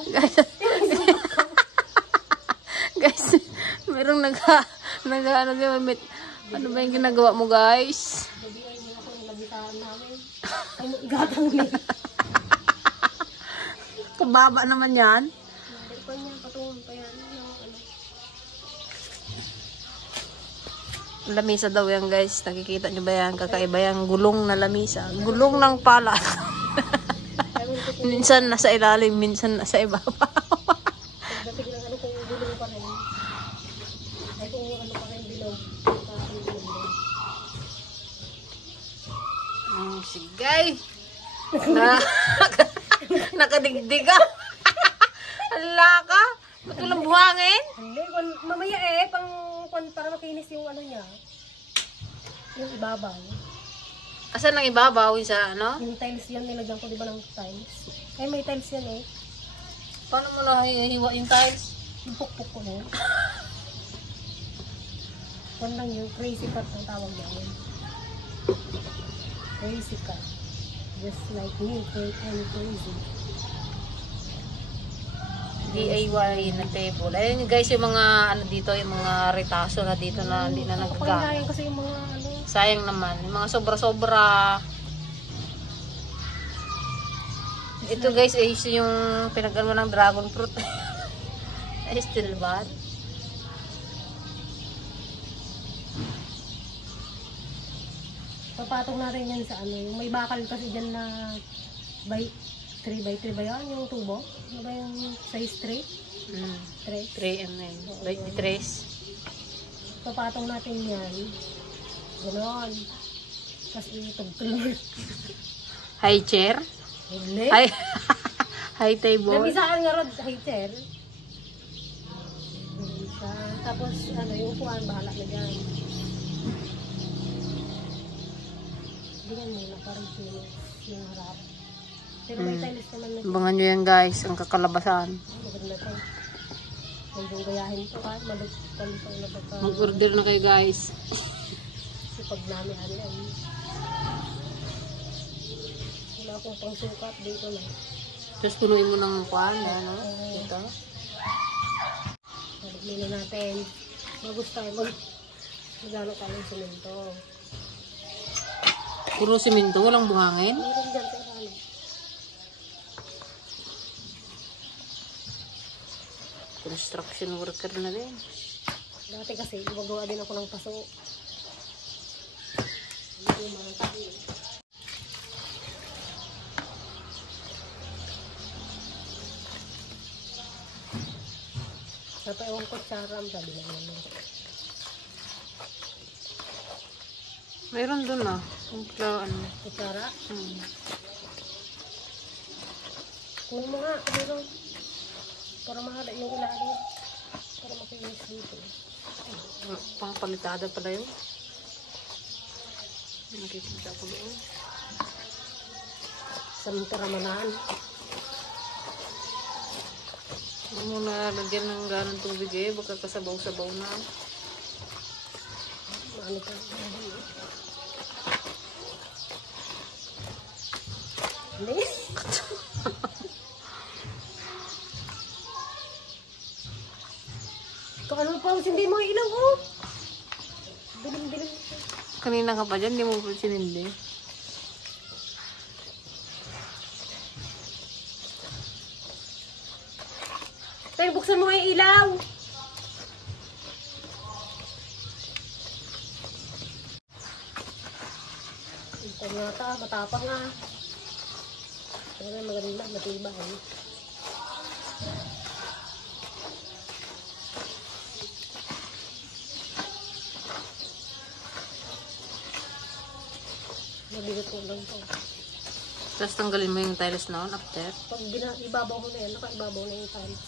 Guys, guys, merong ano ba yung ginagawa mo, guys? Nabiyay mo ako yung labitaan namin. Ay, gatang niya. Kababa naman yan. Hindi pa niya, patungan pa yan. Lamisa daw yan, guys. Nakikita nyo ba yan? Kakaiba yung gulong na lamisa. Gulong ng pala. Minsan nasa ilalim, minsan nasa ibabaw. Pagdating ng ano kung gulong pa rin. Ay kung ano pa rin bilog. Sigay. Nakadigdig ka. Hala ka. Ba't walang buhangin? Hindi, mamaya para makinis yung ano niya. Yung ibabaw. Asan ang ibabaw sa ano? Yung tiles yan, nilagyan ko diba ng tiles? Ay, may tiles yan eh. Paano mo nahihiwa yung tiles? Yung pukpuk ko na yun. Yan lang yung crazy cut ang tawag namin. Crazy cut. Just like me, I'm crazy. DIY na table. Ayun guys, yung mga ano dito, yung mga retaso na dito na hindi na nagagamit. Kasi yung mga ano. Sayang naman, yung mga sobra-sobra. Ito guys, ay yung pinagano ng dragon fruit. Ay still bad. Papatong natin yan sa ano, yung may bakal kasi dyan na 3x3 ba yan, yung tubo? Ano ba yung size 3? 3 mm. By 3. Papatong natin yan. Ganon. Tapos itugtulog. High chair? Huli. High table? Nabisaan nga rod, high chair. Tapos ano, yung upuan, bahala na dyan. Ganyan muna, parang yung harap. Pero may tiles naman na. Abangan nyo yan guys, ang kakalabasan. Maganda tayo. Hanggang gayahin ko kahit malutpan pa na baka. Mag-order na kayo guys. Sipag namin alam. Wala akong pang sukat dito na. Tapos punuin mo ng kwan, ano? Dito. Nalagay na natin. Bagus tayo magano tayo ng semento. Puro simento, walang buhangin? Meron dyan sa ano. Construction worker na din. Dati kasi, gumagawa din ako ng paso. Hindi yung mga tabi. Sa ewan ko, charam, sabi lang naman. Mayroon dun ah. Yung ano. Kutsara? Kung mga, meron. Para mahada yung ilalim. Para makinis dito. Pangpalitada pala yun. Nakikita ko doon. Samantara manaan. Huwag mo na lagyan ng ganang tubig eh. Baka kasabaw-sabaw na. Ano ka? Hindi. Kung ano pa, hindi mo ilaw, oh. Biling-biling. Kanina ka pa dyan, hindi mo po sinindi. Tayo, buksan mo yung ilaw. Ito nga ta, matapang nga. Pero maganda, matibay. Mabigat ko lang to. Tapos tanggalin mo yung tiles na after. Pag ibabaw mo na yan, nakaibabaw na yung tiles.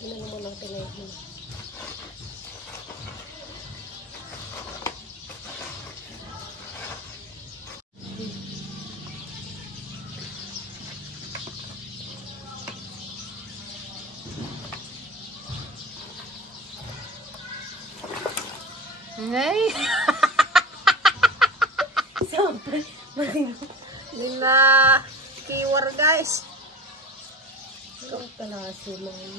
Inano mo lang tinayos mo. Ngay! Siyempre, malino. Yun na kiwar guys. Ang kalasi man.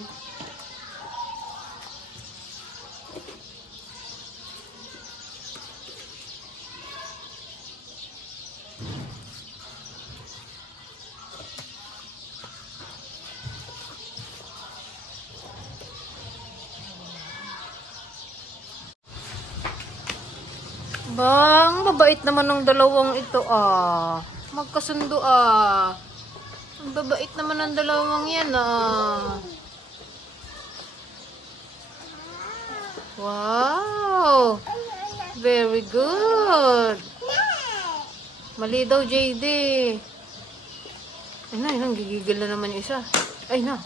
Bang, mabait naman ng dalawang ito ah. Magkasundo ah. Ang babait naman ng dalawang yan ah. Wow. Very good. Mali daw, JD. Ay na, gigigil na naman yung isa. Ay na.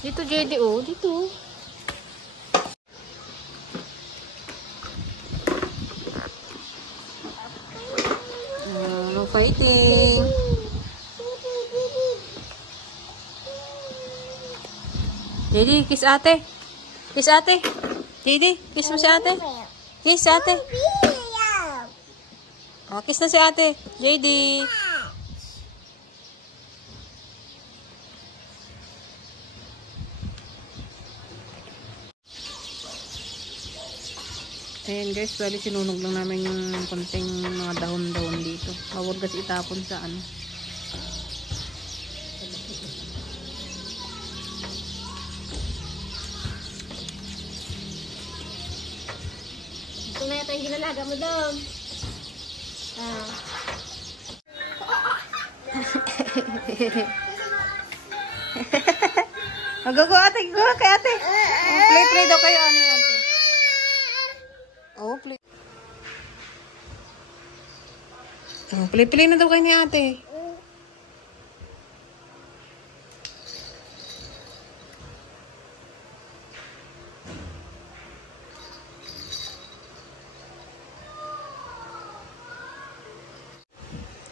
Dito, JD, oh. Dito. No fighting. JD, kiss ate. Kiss ate. JD, kiss mo si ate. Kiss ate. Oh, kiss na si ate. JD. Ayan guys, bali sinunog lang namin yung konting mga dahon-dahon dito. Huwag kasi itapon sa ano. Ito na yata yung ginalaga mo doon. Ah. Go ate, go kay ate. Play daw kayo ano ate. Oh, play. Oh, play na daw kayo ni ate.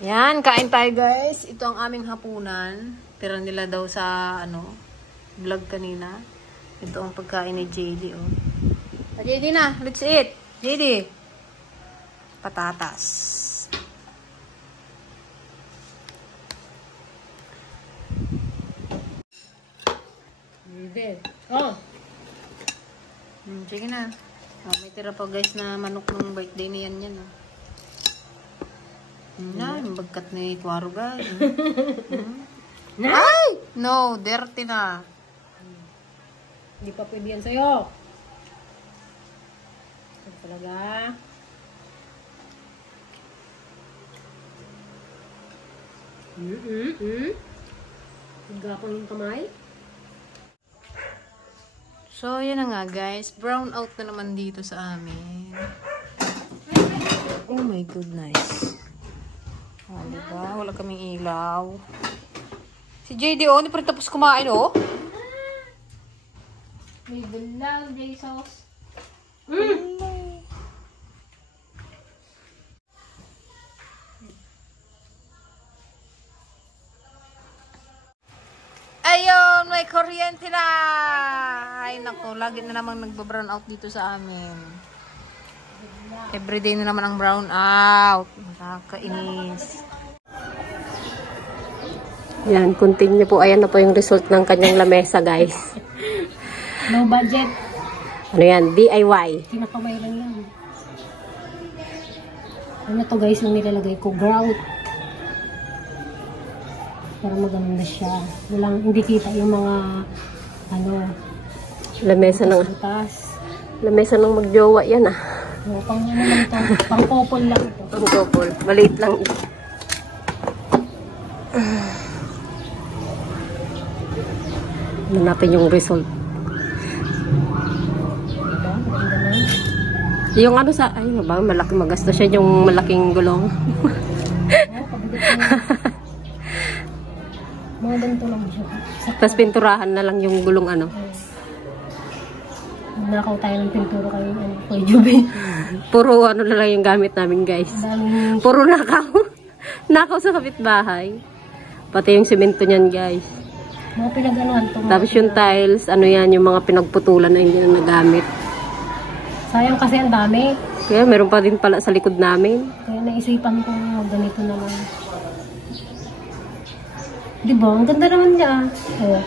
Yan, kain tayo guys. Ito ang aming hapunan. Tira nila daw sa ano, vlog kanina. Ito ang pagkain ni JD oh. JD na, let's eat. JD. Patatas. JD. Oh. Sige na. Oh, may tira pa guys na manok ng birthday niyan yan oh. Na, yung bagkat ni Kwaro guys. Ay! No, dirty na. Hindi pa pwede yan sa'yo. Ito talaga. Gapon yung kamay. So, yun na nga guys. Brown out na naman dito sa amin. Oh my goodness. Oh, diba? Wala kaming ilaw. Si JD, oh, hindi pa rin tapos kumain, oh. May bulaw, Jesus. Ayun, may kuryente na. Ay, naku, lagi na namang nagba-brown out dito sa amin. Everyday na naman ang brown out. Nakakainis. Yan, continue po. Ayan na po yung result ng kanyang lamesa, guys. No budget. Ano yan? DIY. Kinakamay lang yan. Ano to guys, yung nilalagay ko? Grout. Para maganda siya. Walang, hindi kita yung mga ano, lamesa ng butas. Lamesa ng magjowa yan ah. No, pang ano lang ito. Pang couple lang ito. Pang couple. Maliit lang ito. Hanapin yung result. Diba? Maganda na. Yung ano sa, ay ba, malaki magasto siya yung malaking gulong. Oo, pabigat na. Mga ganito lang siya. Tapos pinturahan na lang yung gulong ano. Nakaw tayo ng pintura kayo, ano, kay Juby. Puro ano na lang yung gamit namin guys. Daming Puro nakaw. Nakaw sa kapitbahay. Pati yung semento niyan guys. mga pinag-anuhan to. Tapos yung tiles, ano yan, yung mga pinagputulan na hindi na nagamit. Sayang kasi ang dami. Kaya meron pa din pala sa likod namin. Kaya naisipan ko ganito na lang. Di ba? Ang ganda naman niya. Oh.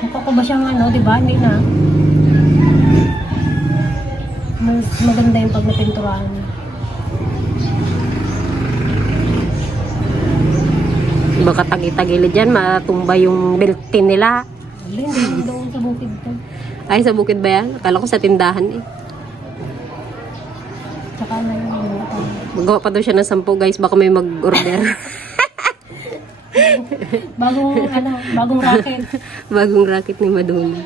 Mukha ko ba siyang ano, di ba? Hindi na. Mas maganda yung pag napinturahan niya. Baka tagi-tagilid dyan, matumba yung built-in nila. Hindi doon sa bukid to. Ay, sa bukid ba yan? Akala ko sa tindahan eh. Tsaka na yung Magawa pa daw siya ng 10 guys, baka may mag-order. bagong racket. Bagong racket ni Madonna.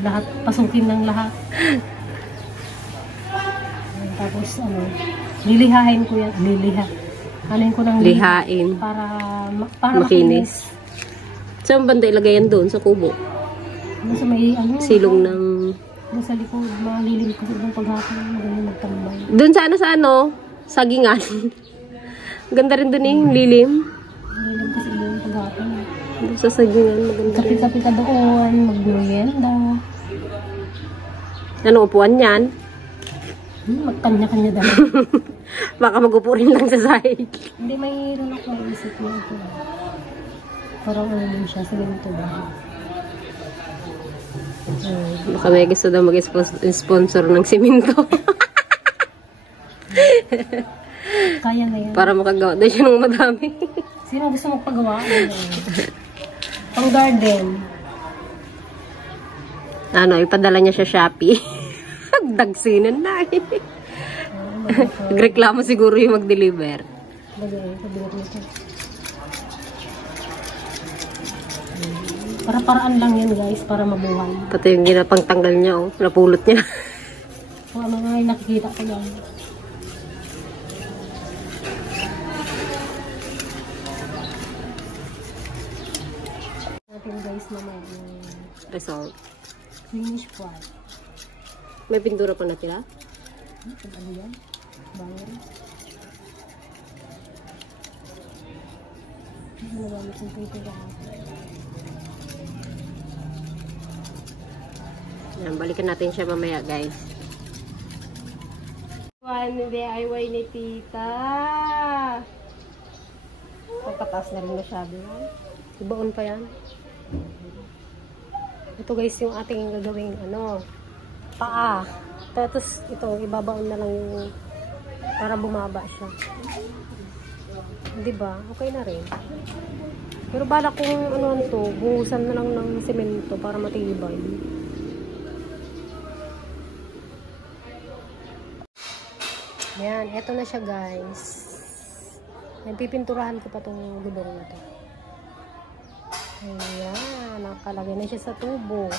Lahat, pasukin ng lahat. Tapos lilihain ko yan. Hanin ko ng Lihain. para Makinis. Saan banda ilagay yan doon? Sa kubo? Doon sa may Silong ng... Doon sa likod, malilim kasi doon paghapon. Magaling magtambay. Doon sa ano? Sagingan. Ganda rin doon eh, lilim. Malilim kasi doon paghapon. Doon sa sagingan, maganda rin. Kapi-kapi ka doon, mag-merienda. Anong upuan yan? Magkanya-kanya daw. Baka mag-upo rin lang sa sahig. Hindi, mayroon ako maisip mo ito. Parang ano din siya, sa ganito ba? Baka may gusto daw mag-sponsor ng simento. Kaya na yan. Para makagawa daw siya ng madami. Sino gusto magpagawa? Pang garden. Ano, ipadala niya siya Shopee. Dagsinan na eh. Nagreklamo siguro yung mag-deliver. Para-paraan lang yan guys, para mabuhay. Pati yung ginapang tanggal niya, oh. Napulot niya. Kung ano nga yung nakikita ko lang. Natin guys na may Result. finish part. May pintura pa natira? Ano yan? Bawal. Nagamit yung pintura. Yan, balikan natin siya mamaya, guys. One DIY ni Tita. Pagpataas na rin masyado. Ibaon pa yan. Ito guys, yung ating gagawing paa. Tapos ito, ibabaon na lang yung para bumaba siya. Diba? Okay na rin. Pero bala kung buhusan na lang ng semento para matibay. Ayan, eto na siya guys. Pipinturahan ko pa tong gulong na to. Ayan, nakalagay na siya sa tubo.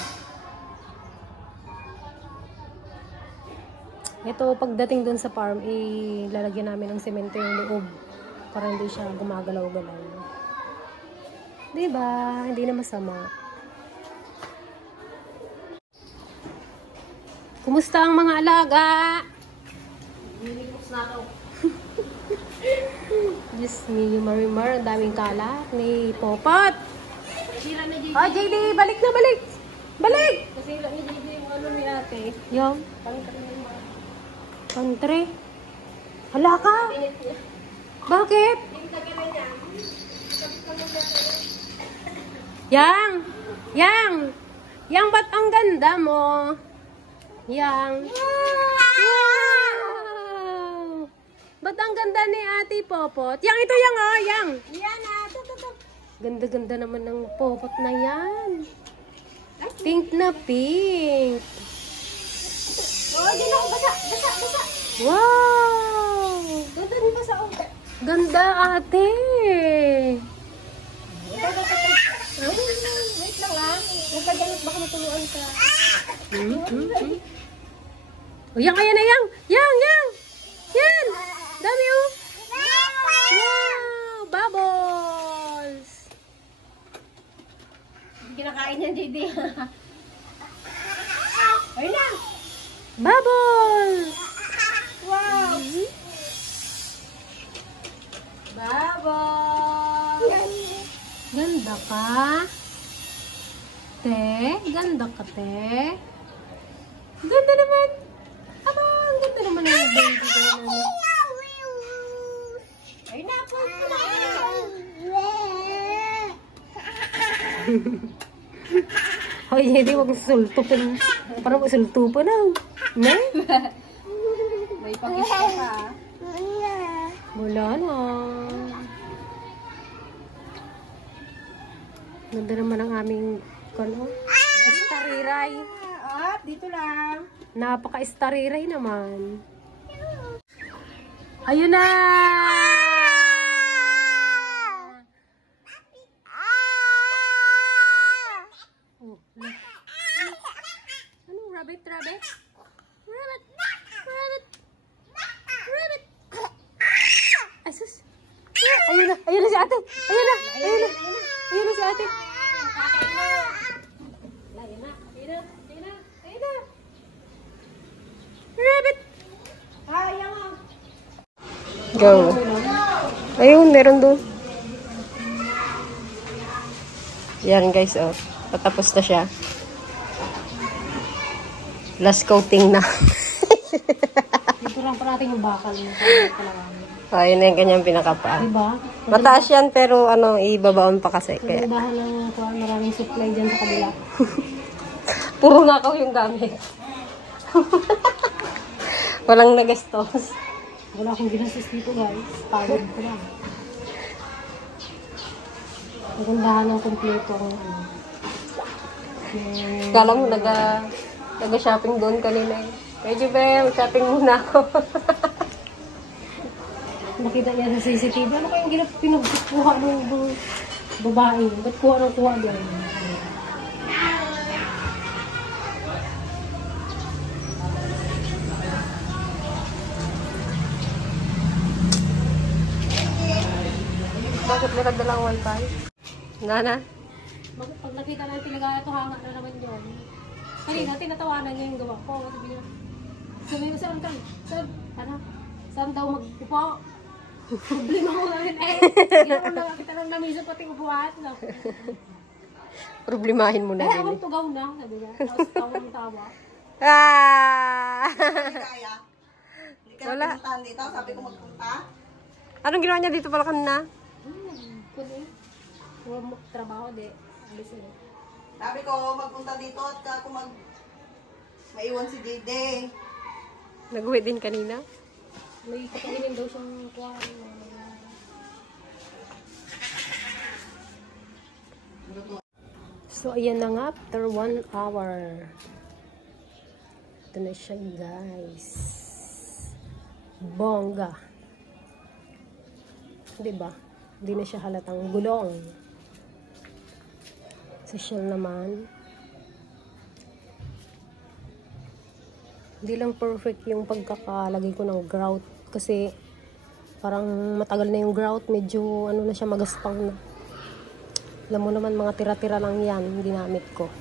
Ito, pagdating dun sa farm, ilalagyan namin ng semento yung loob para hindi siya gumagalaw-galaw. Diba? Hindi na masama. Kumusta ang mga alaga? Nilipos na ako. Diyos ni Marimar, ang daming kalat ni Popot. Oh, JD, balik na, balik! Balik! Kasila ni JD yung ni ate. Yung? Country? Hala ka? Bakit? Yang, ba't ang ganda mo? Yang. Wow! Ba't ang ganda ni Ate Popot? Yang, ito yang, oh, yang. Yan, ganda-ganda naman ng Popot na yan. Pink na pink. Oh, di na ako basa. Wow! Ganda din basa, oh. Ganda, ate. Wait lang, ah. Magpaganit, baka matuluan ka. Oh, yang, ayan na, yang. Yan. Dami, oh. Wow! Bubbles. Kinakain yan, JD. Ayun na. Bubbles. Wow. Bubbles. Ganda ka. Ganda ka, te. Ganda naman. Aba, ang ganda naman ang baby ko. Ayun na po. Hoy, hindi wag sultupin. Parang sultupan na. Ne? May pakista ka. Wala na. Ganda naman ang aming istariray. Dito lang. Napaka-istariray naman. Ayun na! Oh, anong rabbit? Rabbit? Rabbit! Rabbit! Rabbit! Asus! Ayun na! Ayun na si ate! Ayun na! Ayun na! Ayun na si ate! Ayun na! Ayun na! Ayun na! Ayun na! Rabbit! Go. Ayun, meron doon. Yan guys, oh. Patapos na siya. Last coating na. Dito lang pa natin yung bakal. Ayun na yung kanyang pinakapa. Diba? Mataas yan, pero ano, ibabaon pa kasi. Kaya. Dahan ng maraming supply dyan sa kabila. Puro nakaw yung gamit. Walang nagastos. Wala akong ginastos dito guys. Pagod ko lang. Magandahan ng kompleto ang ano. Kala mo, naga-shopping doon kanina eh. Medyo ba, mag-shopping muna ako. Nakita niya sa CCTV. Ano kayong pinagkuha ng babae? Ba't kuha ng kuha dyan? Bakit may nagdalang wifi? Nana? Pag nakita natin talaga ito, hanga na naman yun. Kanina, tinatawanan niya yung gawa ko. Sabi ko, saan ka? Saan? Ano? Saan daw magpupo? Problema ko na rin eh. Ginawa na kita ng lamisa pati upuan. No? Problemahin mo na Eh, din. akong tugaw na. Sabi niya. Tapos tawang tawa. Ah! Kaya. Hindi ka Wala. napuntahan dito. Sabi ko magpunta. Anong ginawa niya dito pala kanina? Kundi. Huwag mo trabaho, di. Alis eh. Sabi ko magpunta dito at ako maiwan si Dede. Nag-uwi din kanina? May kakainin daw siyang kuwan. So, ayan na nga. After 1 hour. Ito na siya, guys. Bongga. Diba? Hindi na siya halatang gulong. Social naman. Hindi lang perfect yung pagkakalagay ko ng grout. Kasi parang matagal na yung grout. Medyo ano na siya, magaspang na. Alam mo naman, mga tira-tira lang yan. Ginamit ko.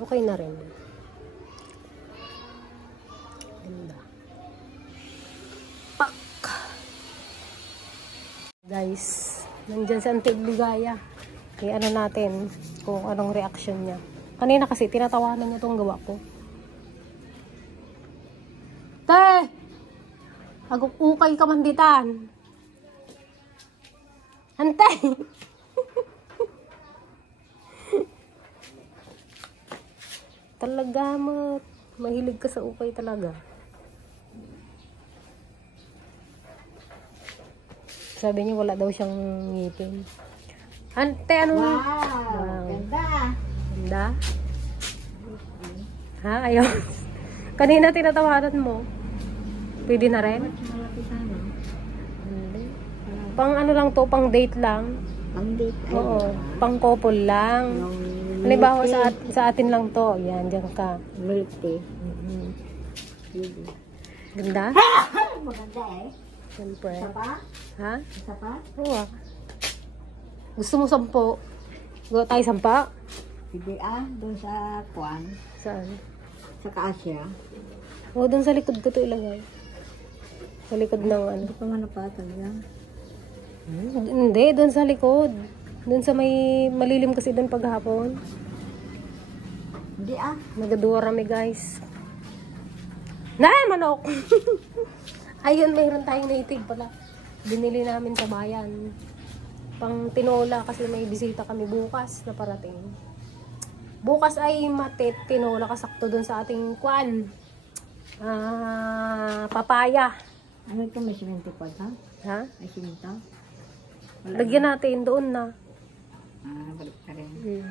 Okay na rin. Ganda. Pak! Guys, nandyan sa Antigligaya. Kaya ano natin kung anong reaction niya. Kanina kasi tinatawanan niya itong gawa ko. Te! Aguk-ukay ka manditan. Antay! Talaga mo. Mahilig ka sa ukay talaga. Sabi niya wala daw siyang ngipin. Ante, ano? Wow. Ganda. Ganda? Ha? Ayun. Kanina tinatawanan mo. Pwede na rin? Hindi. Pang ano lang to, pang date lang. Ang date. Oo. Pang couple lang. Halimbawa sa atin lang to. Yan, dyan ka. Milky. Ganda? Maganda eh. Siyempre. Isa pa? Ha? Isa pa? Oo ah. Gusto mo 10? Gawa tayo 10? Sige doon sa Kwan. Saan? Sa Kaasya. Oo, doon sa likod ko to ilagay. Sa likod ng ano. Hindi pa nga napatag yan. Hindi, doon sa likod. Doon sa may malilim kasi doon paghapon. Hindi Nagaduwa rami guys. Na, manok! Ayun, mayroon tayong native pala. Binili namin sa bayan. Pang tinola kasi may bisita kami bukas na parating. Bukas ay tinola kasakto dun sa ating kwan. Papaya. Ano ito, may simento pa ha? Ha? May simento? Lagyan natin doon na. Balik ka rin. Hmm.